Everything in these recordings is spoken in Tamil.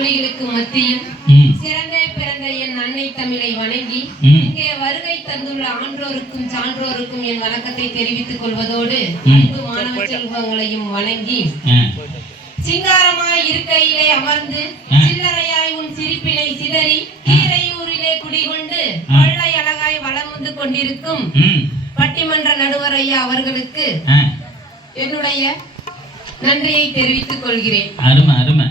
தோழிகளுக்கு மத்தியில் சிறந்த பிறந்த என் அன்னை தமிழை வணங்கி இங்கே வருகை தந்துள்ள ஆன்றோருக்கும் சான்றோருக்கும் என் வணக்கத்தை தெரிவித்துக் கொள்வதோடு அன்பு மாணவ செல்வங்களையும் வணங்கி சிங்காரமாய் இருக்கையிலே அமர்ந்து சில்லறையாய் உன் சிரிப்பினை சிதறி கீரையூரிலே குடிகொண்டு கொள்ளை அழகாய் வளம் வந்து கொண்டிருக்கும் பட்டிமன்ற நடுவர் ஐயா அவர்களுக்கு என்னுடைய நன்றியை தெரிவித்துக் கொள்கிறேன். அருமை அருமை.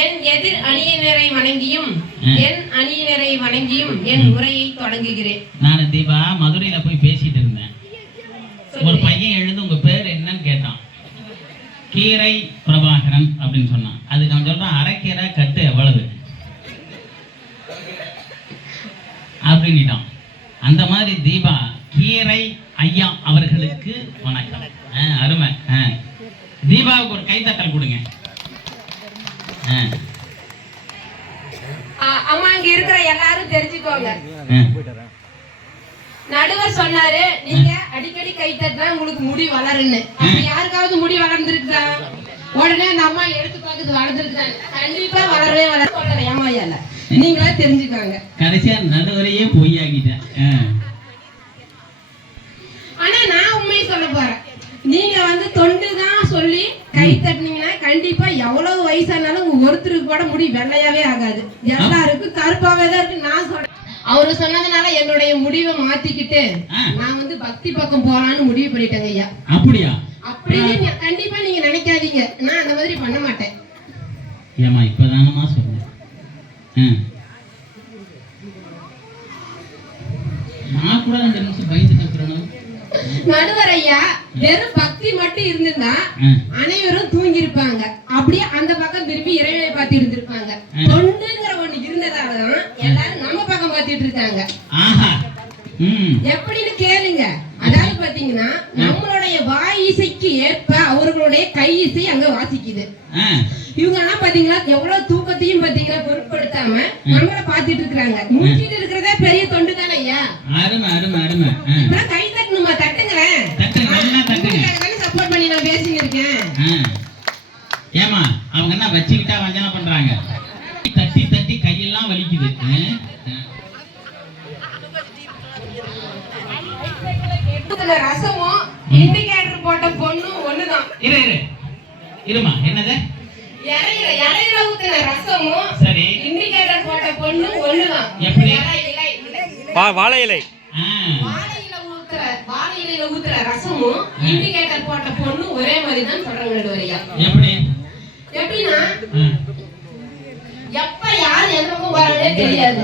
என் எதிர் அணியினரை வணங்கியும் என் அணியினரை வணங்கியும் என் உரையை தொடங்குகிறேன். நான் தீபா மதுரையில போய் பேசிட்டு இருந்தேன். ஒரு பையன் எழுந்து உங்க பேர் என்னன்னு கேட்டான். கீரை பிரபாகரன் அப்படின்னு சொன்னான். அதுக்கு அவன் சொல்றான் அரைக்கீரை கட்டு எவ்வளவு அப்படின்ட்டான். அந்த மாதிரி தீபா கீரை ஐயா அவர்களுக்கு வணக்கம். அருமை. தீபாவுக்கு ஒரு கைத்தட்டல் கொடுங்க. அம்மா இங்க இருக்கிற எல்லாரும் தெரிஞ்சுக்கோங்க. நடுவர் சொன்னாரு நீங்க அடிக்கடி கை தட்டினா உங்களுக்கு முடி வளருன்னு. யாருக்காவது முடி வளர்ந்துருக்கா? உடனே அந்த அம்மா எடுத்து பார்க்குது வளர்ந்துருக்காங்க. கண்டிப்பா வளரவே வளர ஏமாயல. நீங்களா தெரிஞ்சுக்கோங்க. கடைசியா நடுவரையே பொய்யாக்கிட்டேன். ஆனா நான் உண்மையை சொல்ல போறேன். நீங்க வந்து தொண்டுதான் சொல்லி கை தட்டினீங்கன்னா கண்டிப்பா எவ்வளவு வயசானாலும் உங்க ஒருத்தருக்கு கூட முடி வெள்ளையாவே ஆகாது. எல்லாருக்கும் கருப்பாவே தான் இருக்கு. நான் சொல்றேன் அவரு சொன்னதுனால என்னுடைய முடிவை மாத்திக்கிட்டு நான் வந்து பக்தி பக்கம் போறான்னு முடிவு பண்ணிட்டேங்க ஐயா. அப்படியா? அப்படின்னு கண்டிப்பா நீங்க நினைக்காதீங்க. நான் அந்த மாதிரி பண்ண மாட்டேன். ஏமா இப்பதானமா சொன்னேன். நான் கூட 2 நிமிஷம் பயந்து கத்துறேன். நடுவர் ஐயா வெறும் பக்தி மட்டும் இருந்திருந்தா அனைவரும் தூங்கி இருப்பாங்க. அப்படியே அந்த பக்கம் திரும்பி இறைவனை பார்த்து இருந்திருப்பாங்க. தொண்டுங்கிற ஒண்ணு இருந்ததாலதான் எல்லாரும் நம்ம பக்கம் பார்த்துட்டு இருக்காங்க. எப்படின்னு கேளுங்க. அதாவது பாத்தீங்கன்னா நம்மளுடைய வாய் இசைக்கு ஏற்ப அவர்களுடைய கை இசை அங்க வாசிக்குது. இவங்க எல்லாம் பாத்தீங்கன்னா எவ்வளவு தூக்கத்தையும் பாத்தீங்கன்னா பொருட்படுத்தாம நம்மள பாத்துட்டு இருக்காங்க. முடிச்சிட்டு இருக்கிறதே பெரிய தொண்டு தானே ஐயா. அருமை அருமை அருமை. இப்ப கை தட்டணுமா? தட்டுங்களேன். சப்போர்ட் பண்ணி நான் பேசிட்டு இருக்கேன். ஏமா அவங்க என்ன வச்சுக்கிட்டா வஞ்சனை பண்றாங்க? தட்டி தட்டி கையெல்லாம் வலிக்குது. ரசமும் இண்டிகேட்டர் போட்ட பொண்ணும் ஒண்ணுதான். இரு இரு இருமா. என்னது? இலையில ஊத்துன ரசமும் சரி இண்டிகேட்டர் போட்ட பொண்ணும் ஒண்ணுதான். எப்படி? வாழை இலை. வாழை இலையில ஊத்துற ரசமும் இண்டிகேட்டர் போட்ட பொண்ணும் ஒரே மாதிரி தான் சொல்றாங்க நடுவரையா. எப்படி? எப்படின்னா எப்ப யாரு எந்த பக்கம் வரானே தெரியாது.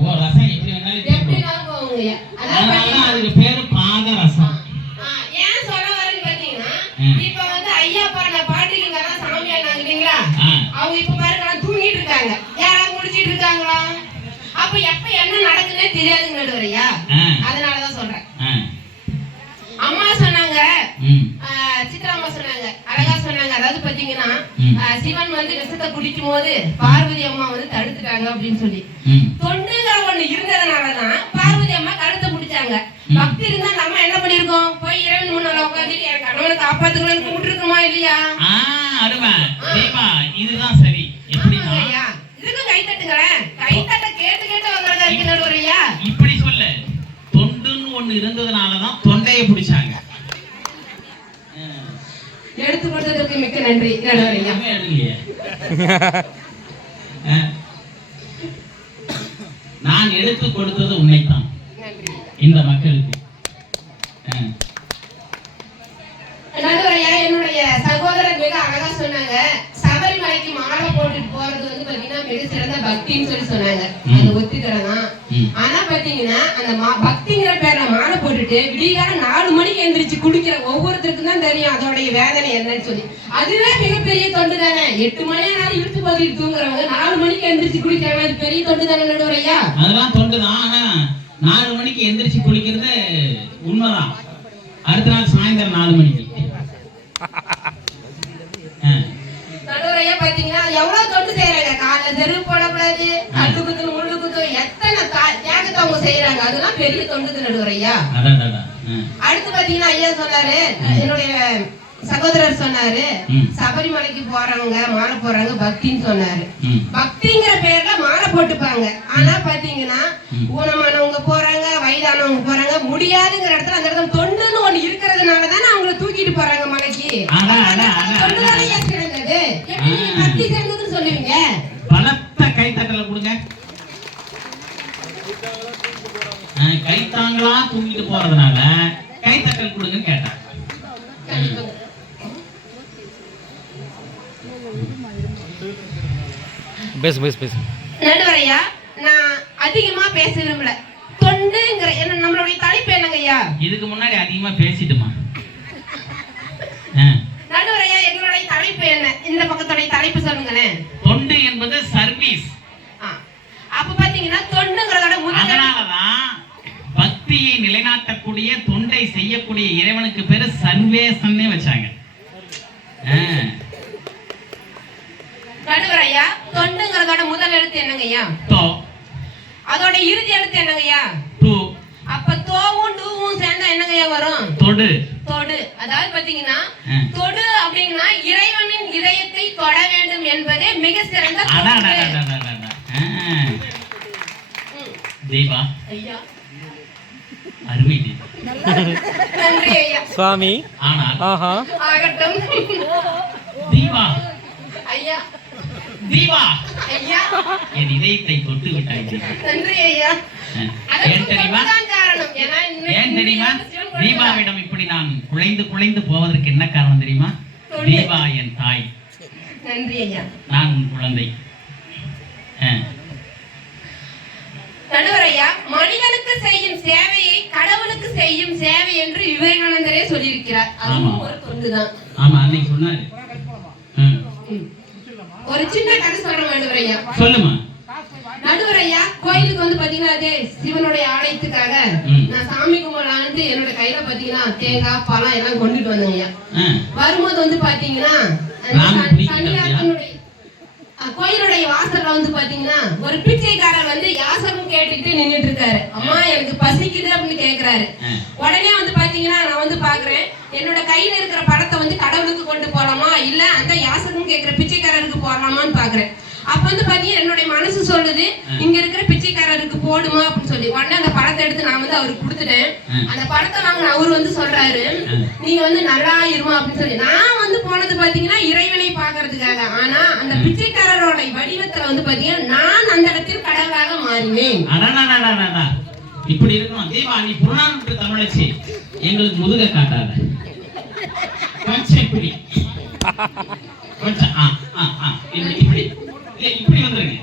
ஓ ரசம் எப்படி வேணாலும் போகுங்க. அதனால அதுக்கு பேரு பாத ரசம். ஏன் சொல்ல வரேன்னு பாத்தீங்கன்னா இப்ப வந்து ஐயா பாடின பாட்டுக்கு தான் சாமி ஆனாங்க இல்லைங்களா? அவங்க இப்ப பாருங்க தூங்கிட்டு இருக்காங்க. யாராவது முடிச்சிட்டு இருக்காங்களா? அப்ப எப்ப என்ன நடக்குதுன்னே தெரியாதுங்க நடுவரையா. அதனாலதான் சொல்றேன். அம்மா சொன்னாங்க, சித்ரா அம்மா சொன்னாங்க, அழகா சொன்னாங்க. அதாவது பாத்தீங்கன்னா சிவன் வந்து விஷத்தை குடிக்கும் போது பார்வதி அம்மா வந்து தடுத்துட்டாங்க அப்படின்னு சொல்லி. தொண்டுங்கிற ஒண்ணு இருந்ததுனாலதான் பார்வதி அம்மா கழுத்தை பிடிச்சாங்க. பக்தி இருந்தா நம்ம என்ன பண்ணிருக்கோம்? போய் இறைவன் முன்னால உட்காந்துட்டு என் கணவனை காப்பாத்துக்கணும்னு கும்பிட்டுருக்குமா இல்லையா? இதுதான் சரி. எப்படின்னா இதுக்கு கை தட்டுங்களேன். கை தட்ட கேட்டு கேட்டு வந்ததா இருக்கு நடுவரையா. இப்படி சொல்ல தொண்டுன்னு ஒண்ணு இருந்ததுனாலதான் தொண்டையை பிடிச்சாங்க. எடுத்து கொடுத்ததற்கு மிக்க நன்றி நடுவரையா. நான் எடுத்து கொடுத்தது உன்னைத்தான் இந்த மக்களுக்கு. நடுவரையா என்னுடைய சகோதரர் மிக அழகா சொன்னாங்க. சபரிமலைக்கு மாலை போட்டுட்டு போறது வந்து பாத்தீங்கன்னா மிக சிறந்த பக்தின்னு சொல்லி சொன்னாங்க. அது ஒத்துக்கிறதான். ஆனா பாத்தீங்கன்னா அந்த பக்திங்கிற பேர்ல மாலை போட்டுட்டு விடிகால 4 மணிக்கு எந்திரிச்சு குடிக்கிற ஒவ்வொருத்தருக்கும் தான் தெரியும் அதோடைய வேதனை என்னன்னு சொல்லி. அதுவே மிகப்பெரிய தொண்டு தானே. 8 மணி ஆனாலும் இழுத்து போத்திட்டு தூங்குறவங்க 4 மணிக்கு எந்திரிச்சு குடிக்கிறாங்க. அது பெரிய தொண்டு தானே நடுவரையா. அதெல்லாம் தொண்டுதான். ஆனா 4 மணிக்கு எந்திரிச்சு குடிக்கிறது உண்மைதான். அடுத்த நாள் சாயந்தரம் 4 மணிக்கு நடுவரையா பாத்தீங்கன்னா எவ்வளவு தொண்டு செய்யறாங்க. காலைல தெருவு போடக்கூடாது, கட்டு குத்து முள்ளு குத்து எத்தனை தியாகத்தை அவங்க செய்யறாங்க. அதெல்லாம் பெரிய தொண்டுது நடுவரையா. அடுத்து பாத்தீங்கன்னா ஐயா சொன்னாரு என்னுடைய சகோதரர் சொன்னாரு ம். சபரிமலைக்கு போறவங்க மாலை போறாங்க பக்தின்னு சொன்னாரு. ம். பக்திங்கிற பேர்ல மாலை போட்டுப்பாங்க. ஆனா பாத்தீங்கன்னா ம். ஊனமானவங்க போறாங்க, வயதானவங்க போறாங்க, முடியாதுங்கிற இடத்துல அந்த இடத்துல தொண்டுன்னு ஒண்ணு இருக்கிறதுனாலதானே அவங்கள தூக்கிட்டு போறாங்க மலைக்கு. தொண்டுதானே சிறந்தது. எப்படி நீங்க பக்தி சிறந்ததுன்னு சொல்லுவீங்க? பலத்த கைத்தட்டல கொடுங்க. கைத்தாங்களா தூக்கிட்டு போறதுனால கைத்தட்டல் கொடுங்க கேட்டா. பேசு பேசு பேசு. நடுவரையா, நான் அதிகமா பேச விரும்பல. தொண்டுங்கிற நம்மளுடைய தலைப்பு என்னங்க ஐயா? இதுக்கு முன்னாடி அதிகமா பேசிட்டுமா? நடுவரையா, எங்களுடைய தலைப்பு என்ன? இந்த பக்கத்துடைய தலைப்பு சொல்லுங்களேன். தொண்டு என்பது சர்வீஸ். அப்ப பாத்தீங்கன்னா தொண்டுங்கிறதோட அதனாலதான் பக்தியை நிலைநாட்டக்கூடிய தொண்டை செய்யக்கூடிய இறைவனுக்கு பேரு சர்வேசன்னே வச்சாங்க. நடுவரையா, தொண்டுங்கிறதோட முதல் எழுத்து என்னங்கய்யா? தோ. அதோட இறுதி எழுத்து என்னங்கய்யா? டு. அப்ப தோவும் டூவும் சேர்ந்தா என்னங்கய்யா வரும்? தொடு. தொடு. அதாவது பாத்தீங்கன்னா தொடு அப்படின்னா இறைவனின் இதயத்தை தொட வேண்டும் என்பதே மிக சிறந்த தீபா. ஐயா, அருமை தீபா. நன்றி ஐயா. சுவாமி. ஆனால் ஆகட்டும் தீபா. ஐயா. தீபா. ஐயா, என் இதயத்தை தொட்டு விட்டாய். நன்றி ஐயா. ஏன் தெரியுமா? ஏன் தெரியுமா? தீபாவிடம் இப்படி நான் குழைந்து குழைந்து போவதற்கு என்ன காரணம் தெரியுமா? தீபா என் தாய். நன்றி ஐயா. நான் உன் குழந்தை. நடுவரையா, மனிதனுக்கு செய்யும் சேவையை கடவுளுக்கு செய்யும் சேவை என்று விவேகானந்தரே சொல்லியிருக்கிறார். அதுவும் ஒரு தொண்டுதான். ஆமா, அன்னைக்கு சொன்னாரு. ஒரு சின்ன கதை சொல்றேன் நடுவரையா. சொல்லுமா. நடுவரையா, கோயிலுக்கு வந்து பாத்தீங்கன்னா அதே சிவனுடைய ஆலயத்துக்காக நான் சாமி கும்பிடலான்ட்டு என்னோட கையில பாத்தீங்கன்னா தேங்காய் பழம் எல்லாம் கொண்டுட்டு வந்தேங்கய்யா. வரும்போது வந்து பாத்தீங்கன்னா கோயிலுடைய வாசல்ல வந்து பாத்தீங்கன்னா ஒரு பிச்சைக்காரர் வந்து யாசகம் கேட்டுட்டு நின்னுட்டு இருக்காரு. அம்மா எனக்கு பசிக்குது அப்படின்னு கேக்குறாரு. உடனே வந்து பாத்தீங்கன்னா நான் வந்து பாக்குறேன், என்னோட கையில இருக்கிற படத்தை வந்து கடவுளுக்கு கொண்டு போலாமா இல்ல அந்த யாசகம் கேக்குற பிச்சைக்காரருக்கு போடலாமான்னு பாக்குறேன். அப்ப வந்து பாத்தீங்கன்னா என்னுடைய மனசு சொல்லுது இங்க இருக்கிற பிச்சைக்காரருக்கு போடுமா அப்படின்னு சொல்லி. உடனே அந்த படத்தை எடுத்து நான் வந்து அவருக்கு கொடுத்துட்டேன். அந்த படத்தை வாங்கின அவரு வந்து சொல்றாரு, நீங்க வந்து நல்லா இருமா அப்படின்னு சொல்லி. நான் வந்து போனது பாத்தீங்கன்னா இறைவனை பாக்குறதுக்காக. ஆனா அந்த பிச்சைக்காரரோட வடிவத்துல வந்து பாத்தீங்கன்னா நான் அந்த இடத்தில் கடவுளாக மாறினேன். இப்படி இருக்கணும் தீபா. நீ புறநானூற்று தமிழச்சி, எங்களுக்கு முதுக காட்டாத. கொஞ்சம் இப்படி கொஞ்சம் இப்படி இப்படி வந்துருங்க.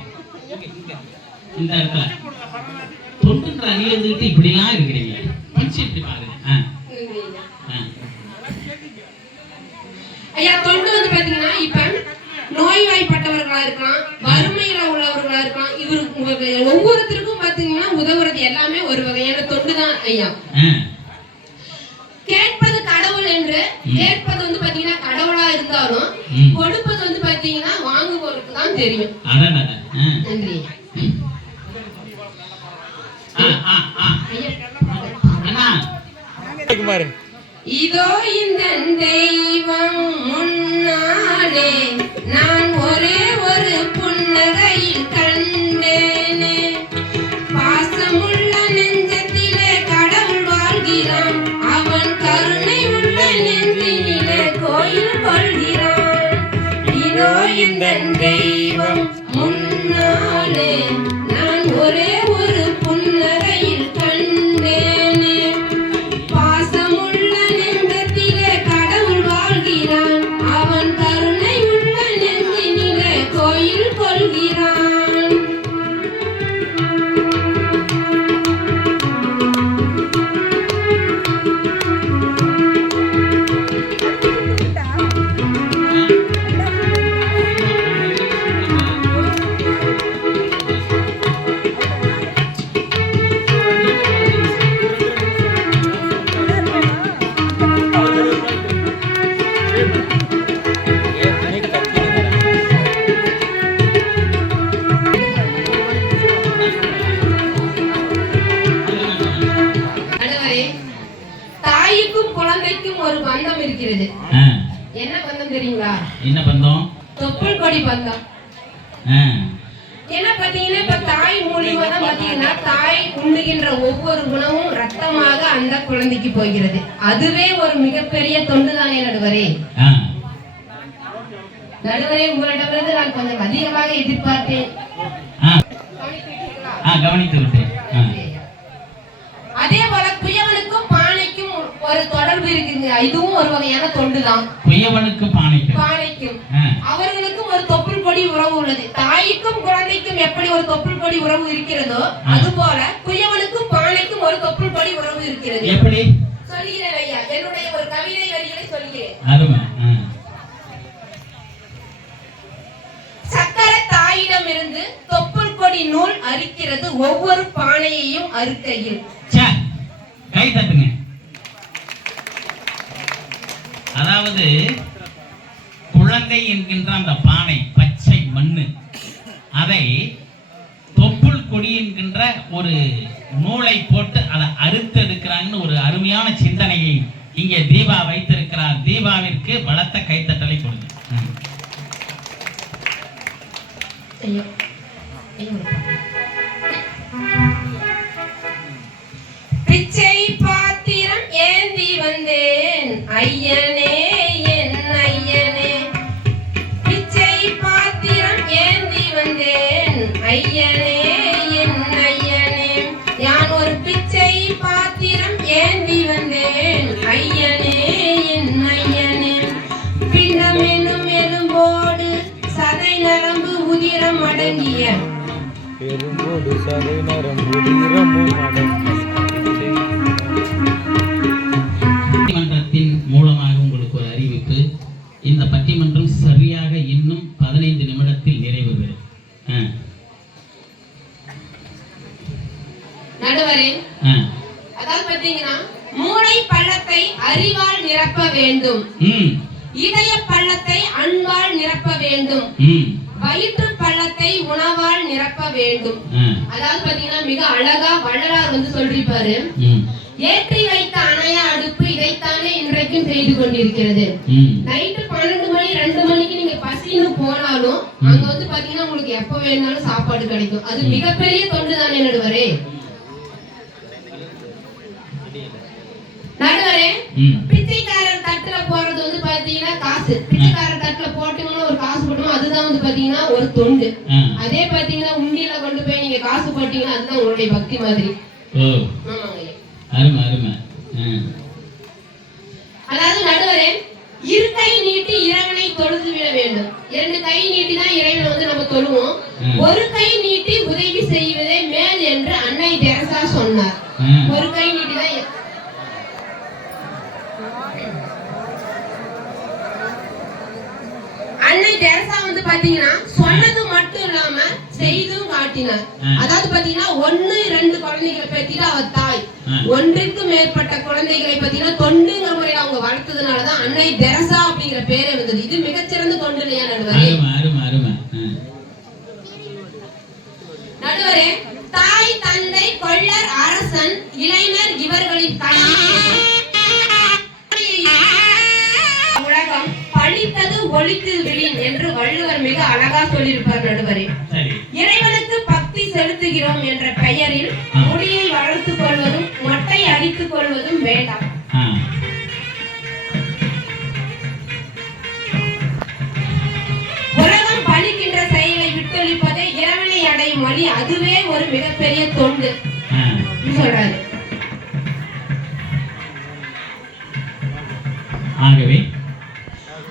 இந்த இடத்துல தொண்டுன்ற அணி இருந்துகிட்டு இப்படி எல்லாம் இருக்கிறீங்க. கொஞ்சம் இப்படி பாருங்க. ஐயா, தொண்டு வந்து பாத்தீங்கன்னா இப்ப நோய்வாய்ப்பட்டவர்களா இருக்கலாம், வறுமையில உள்ளவர்களா இருக்கலாம், இவருக்கு ஒவ்வொருத்தருக்கும் பாத்தீங்கன்னா உதவுறது எல்லாமே ஒரு வகையான தொண்டுதான் ஐயா. கேட்பது கடவுள் என்று கேட்பது வந்து பாத்தீங்கன்னா கடவுளா இருந்தாலும் கொடுப்பது வந்து பாத்தீங்கன்னா வாங்குபவருக்கு தான் தெரியும். நன்றி. இதோ இந்த தெய்வம் முன்னாலே நான் ஒரே ஒரு புன்னகையில் கண்டேனே. பாசமுள்ள நெஞ்சத்திலே கடவுள் வாழ்கிறான், அவன் கருணை உள்ள நெஞ்சினிலே கோயில் கொள்கிறான். இதோ இந்த தெய்வம் முன்னாலே நான் ஒரே ஒரு புன்னகையில் கண்டேனே. பாசமுள்ள நெஞ்சத்திலே கடவுள் வாழ்கிறான், அவன் கருணை உள்ள நெஞ்சினிலே கோயில் கொள்கிறான். தாய்க்கும் குழந்தைக்கும் ஒரு பந்தம் இருக்கிறது. என்ன பந்தம் தெரியுங்களா? என்ன பந்தம்? தொப்புள் கொடி பந்தம். என்ன பாத்தீங்கன்னா இப்ப தாய் மூலியமா தான் பாத்தீங்கன்னா தாய் உண்ணுகின்ற ஒவ்வொரு உணவும் ரத்தமாக அந்த குழந்தைக்கு போகிறது. அதுவே ஒரு மிகப்பெரிய தொண்டு தானே நடுவரே. நடுவரே உங்களிடமிருந்து நான் கொஞ்சம் அதிகமாக எதிர்பார்த்தேன். கவனித்து விட்டேன். அதே போல குயவனுக்கும் பானைக்கும் ஒரு தொடர்பு இருக்குங்க. இதுவும் ஒரு வகையான தொண்டு தான். குயவனுக்கும் பானைக்கும் அவர்களுக்கும் ஒரு தொப்புள் கொடி உறவு உள்ளது. தாய்க்கும் குழந்தைக்கும் எப்படி ஒரு தொப்புள் கொடி உறவு இருக்கிறதோ அதுபோல குயவனுக்கும் பானைக்கும் ஒரு தொப்புள் கொடி உறவு இருக்கிறது. எப்படி சொல்கிறேன் ஐயா, என்னுடைய ஒரு கவிதை வரிகளை சொல்கிறேன். அருமை. சக்கர தாயிடம் இருந்து தொப்புள் கொடி நூல் அறுக்கிறது ஒவ்வொரு பானையையும் அறுக்கையில். கை தட்டுங்க. அதாவது குழந்தை என்கின்ற அந்த பானை பச்சை மண்ணு, அதை தொப்புள் கொடி என்கின்ற ஒரு நூலை போட்டு அதை அறுத்து எடுக்கிறாங்கன்னு ஒரு அருமையான சிந்தனையை இங்கே தீபா வைத்திருக்கிறார். தீபாவிற்கு பலத்த கைத்தட்டலை கொடுங்க. பிச்சை பாத்திரம் ஏந்தி வந்தேன் ஐயனே என் ஐயனே. பிச்சை பாத்திரம் ஏந்தி வந்தேன் ஐயனே என் ஐயனே. யான் ஒரு பிச்சை பாத்திரம் ஏந்தி வந்தேன் ஐயனே என் ஐயனே. பிண்டம் என்னும் எலும்போடு சதை நரம்பு உதிரம் அடங்கிய எலும்போடு சதை நரம்பு உதிரமும் அடங்கிய பட்டிமன்றத்தின் மூலமாக உங்களுக்கு ஒரு அறிவிப்பு. இந்த பட்டிமன்றம் சரியாக இன்னும் 15 நிமிடத்தில் நிறைவு பெறும். நடுவரே, அதாவது பாத்தீங்கன்னா மூளை பள்ளத்தை அறிவால் நிரப்ப வேண்டும், இதய பள்ளத்தை அன்பால் நிரப்ப வேண்டும், வயிற்று பள்ளத்தை உணவால் நிரப்ப வேண்டும். அதாவது பாத்தீங்கன்னா மிக அழகா வள்ளலார் வந்து சொல்லிருப்பாரு, ஏற்றி வைத்த அணைய அடுப்பு இதைத்தானே இன்றைக்கும் செய்து கொண்டிருக்கிறது. நைட்டு 12 மணி 2 மணிக்கு நீங்க பசின்னு போனாலும் அங்க வந்து பாத்தீங்கன்னா உங்களுக்கு எப்ப வேணாலும் சாப்பாடு கிடைக்கும். அது மிகப்பெரிய தொண்டு தானே நடுவரே. நடுவரே, பிச்சைக்காரர் தட்டுல போறது வந்து பாத்தீங்கன்னா காசு. பிச்சைக்காரர் தட்டுல போட்டீங்கன்னா ஒரு காசு போட்டோம், அதுதான் வந்து பாத்தீங்கன்னா ஒரு தொண்டு. அதே பாத்தீங்கன்னா உண்டியில கொண்டு போய் நீங்க காசு போட்டீங்கன்னா அதுதான் உங்களுடைய பக்தி மாதிரி. அதாவது நடுவரே, இரு கை நீட்டி இறைவனை தொழுது விட வேண்டும். 2 கை நீட்டி தான் இறைவனை வந்து நம்ம தொழுவோம். ஒரு கை நீட்டி உதவி செய்வதே மேல் என்று அன்னை தெரசா சொன்னார். ஒரு கை நீட்டி தான். அன்னை தெரசா வந்து பாத்தீங்கன்னா சொன்னது மட்டும் இல்லாம செய்தும் காட்டினார். அதாவது பாத்தீங்கன்னா 1-2 குழந்தைகளை பத்தினா அவ தாய், 1க்கு மேற்பட்ட குழந்தைகளை பத்தினா தொண்டுங்கிற முறையில அவங்க வளர்த்ததுனாலதான் அன்னை தெரசா அப்படிங்கிற பேரே வந்தது. இது மிகச்சிறந்த தொண்டு இல்லையா நடுவரே? நடுவரே, தாய் தந்தை கொள்ளர் அரசன் இளைஞர் இவர்களின் உலகம் பழித்தது ஒழித்து விழின் என்று வள்ளுவர் மிக அழகா சொல்லியிருப்பார் நடுவரே. இறைவனுக்கு பக்தி செலுத்துகிறோம் என்ற பெயரில் முடியை வளர்த்துக் கொள்வதும் மொட்டை அடித்துக் கொள்வதும் வேண்டாம். உலகம் பழிக்கின்ற செயலை விட்டொழிப்பதை இறைவனை அடையும் வழி, அதுவே ஒரு மிகப்பெரிய தொண்டு சொல்றாரு. ஆகவே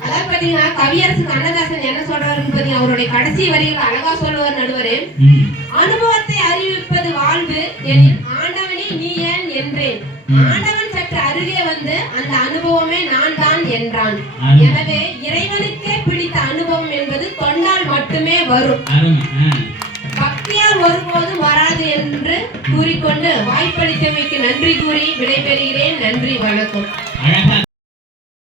அதாவது பாத்தீங்கன்னா கவியரசு கண்ணதாசன் என்ன சொல்றாருன்னு பாத்தீங்கன்னா அவருடைய கடைசி வரிகள் அழகா சொல்லுவார் நடுவரே. அனுபவத்தை அறிவிப்பது வாழ்வு எனில் ஆண்டவனே நீ ஏன் என்றேன். ஆண்டவன் சற்று அருகே வந்து அந்த அனுபவமே நான் தான் என்றான். எனவே இறைவனுக்கே பிடித்த அனுபவம் என்பது தொண்டால் மட்டுமே வரும், பக்தியால் ஒருபோதும் வராது என்று கூறிக்கொண்டு வாய்ப்பளித்தமைக்கு நன்றி கூறி விடைபெறுகிறேன். நன்றி, வணக்கம்.